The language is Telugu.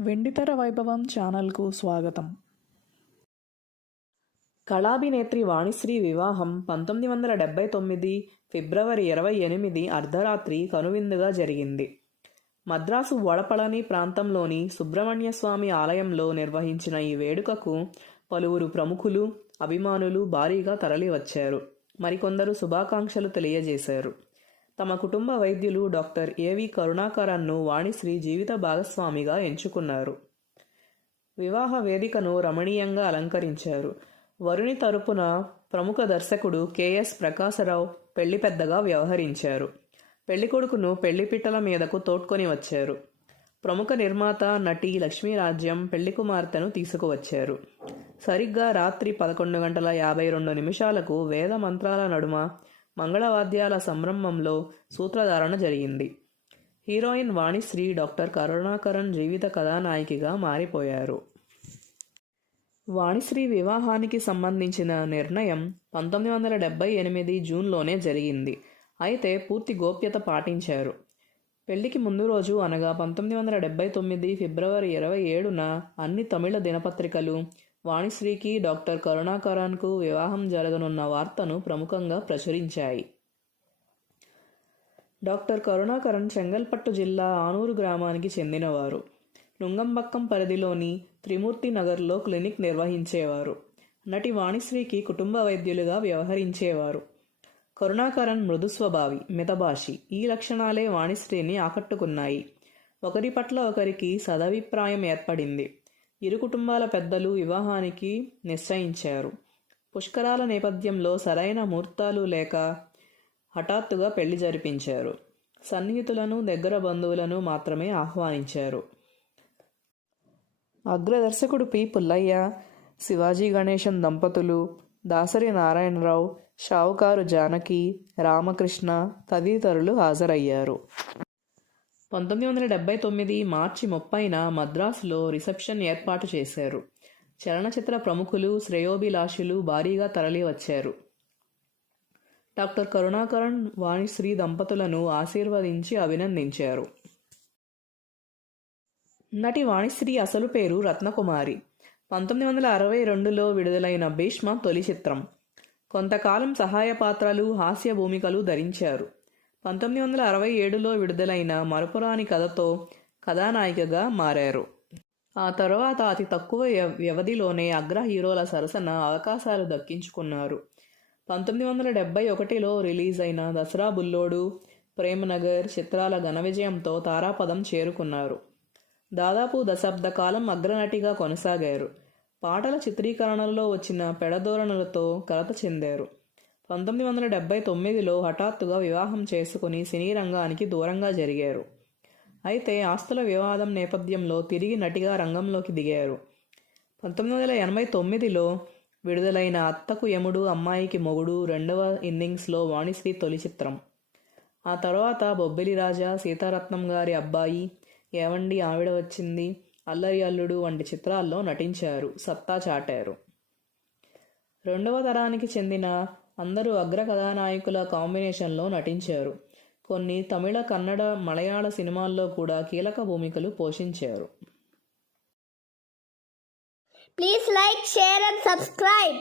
వెండితెర వైభవం ఛానల్కు స్వాగతం. కళాభినేత్రి వాణిశ్రీ వివాహం పంతొమ్మిది వందల డెబ్బై తొమ్మిది ఫిబ్రవరి ఇరవై ఎనిమిది అర్ధరాత్రి కనువిందుగా జరిగింది. మద్రాసు వడపళని ప్రాంతంలోని సుబ్రహ్మణ్య స్వామి ఆలయంలో నిర్వహించిన ఈ వేడుకకు పలువురు ప్రముఖులు అభిమానులు భారీగా తరలివచ్చారు. మరికొందరు శుభాకాంక్షలు తెలియజేశారు. తమ కుటుంబ వైద్యులు డాక్టర్ ఏవి కరుణాకరన్ను వాణిశ్రీ జీవిత భాగస్వామిగా ఎంచుకున్నారు. వివాహ వేదికను రమణీయంగా అలంకరించారు. వరుణి తరపున ప్రముఖ దర్శకుడు కెఎస్ ప్రకాశరావు పెళ్ళి పెద్దగా వ్యవహరించారు. పెళ్ళికొడుకును పెళ్ళిపిట్టల మీదకు తోడ్కొని వచ్చారు. ప్రముఖ నిర్మాత నటి లక్ష్మీరాజ్యం పెళ్ళి కుమార్తెను తీసుకువచ్చారు. సరిగ్గా రాత్రి పదకొండు గంటల యాభై రెండు నిమిషాలకు వేద మంత్రాల నడుమ మంగళవాద్యాల సంరంభంలో సూత్రధారణ జరిగింది. హీరోయిన్ వాణిశ్రీ డాక్టర్ కరుణాకరణ్ జీవిత కథానాయికగా మారిపోయారు. వాణిశ్రీ వివాహానికి సంబంధించిన నిర్ణయం పంతొమ్మిది వందల డెబ్బై ఎనిమిది జూన్లోనే జరిగింది. అయితే పూర్తి గోప్యత పాటించారు. పెళ్ళికి ముందు రోజు అనగా పంతొమ్మిది వందల డెబ్బై తొమ్మిది ఫిబ్రవరి ఇరవై ఏడున అన్ని తమిళ దినపత్రికలు వాణిశ్రీకి డాక్టర్ కరుణాకరాన్కు వివాహం జరగనున్న వార్తను ప్రముఖంగా ప్రచురించాయి. డాక్టర్ కరుణాకరన్ చెంగల్పట్టు జిల్లా ఆనూరు గ్రామానికి చెందినవారు. నుంగంబక్కం పరిధిలోని త్రిమూర్తి నగర్లో క్లినిక్ నిర్వహించేవారు. నటి వాణిశ్రీకి కుటుంబ వైద్యులుగా వ్యవహరించేవారు. కరుణాకరన్ మృదుస్వభావి మితభాషి. ఈ లక్షణాలే వాణిశ్రీని ఆకట్టుకున్నాయి. ఒకరి పట్ల ఒకరికి సదభిప్రాయం ఏర్పడింది. ఇరు కుటుంబాల పెద్దలు వివాహానికి నిశ్చయించారు. పుష్కరాల నేపథ్యంలో సరైన ముహూర్తాలు లేక హఠాత్తుగా పెళ్ళి జరిపించారు. సన్నిహితులను దగ్గర బంధువులను మాత్రమే ఆహ్వానించారు. అగ్రదర్శకుడు పి. పుల్లయ్య శివాజీ గణేశన్ దంపతులు దాసరి నారాయణరావు షావుకారు జానకి రామకృష్ణ తదితరులు హాజరయ్యారు. పంతొమ్మిది వందల డెబ్బై తొమ్మిది మార్చి ముప్పైన మద్రాసులో రిసెప్షన్ ఏర్పాటు చేశారు. చలనచిత్ర ప్రముఖులు శ్రేయోభిలాషులు భారీగా తరలి వచ్చారు డాక్టర్ కరుణాకరణ్ వాణిశ్రీ దంపతులను ఆశీర్వదించి అభినందించారు. నటి వాణిశ్రీ అసలు పేరు రత్నకుమారి. పంతొమ్మిది వందల అరవై రెండులో విడుదలైన భీష్మ తొలి చిత్రం. కొంతకాలం సహాయ పాత్రలు హాస్య భూమికలు ధరించారు. పంతొమ్మిది వందల అరవై ఏడులో విడుదలైన మరపురాని కథతో కథానాయికగా మారారు. ఆ తర్వాత అతి తక్కువ వ్యవధిలోనే అగ్ర హీరోల సరసన అవకాశాలు దక్కించుకున్నారు. పంతొమ్మిది వందల డెబ్బై ఒకటిలో రిలీజ్ అయిన దసరా బుల్లోడు ప్రేమనగర్ చిత్రాల ఘన విజయంతో తారాపదం చేరుకున్నారు. దాదాపు దశాబ్ద కాలం అగ్రనటిగా కొనసాగారు. పాటల చిత్రీకరణలో వచ్చిన పెడధోరణులతో కలత చెందారు. పంతొమ్మిది వందల డెబ్బై తొమ్మిదిలో హఠాత్తుగా వివాహం చేసుకుని సినీ రంగానికి దూరంగా జరిగారు. అయితే ఆస్తుల వివాదం నేపథ్యంలో తిరిగి నటిగా రంగంలోకి దిగారు. పంతొమ్మిది వందల ఎనభై తొమ్మిదిలో విడుదలైన అత్తకు యముడు అమ్మాయికి మొగుడు రెండవ ఇన్నింగ్స్లో వాణిశ్రీ తొలి చిత్రం. ఆ తర్వాత బొబ్బిలి రాజా సీతారత్నం గారి అబ్బాయి ఏవండి ఆవిడ వచ్చింది అల్లరి అల్లుడు వంటి చిత్రాల్లో నటించారు సత్తా చాటారు. రెండవ తరానికి చెందిన అందరూ అగ్ర కథానాయకుల కాంబినేషన్లో నటించారు. కొన్ని తమిళ కన్నడ మలయాళ సినిమాల్లో కూడా కీలక భూమికలు పోషించారు. Please like share and subscribe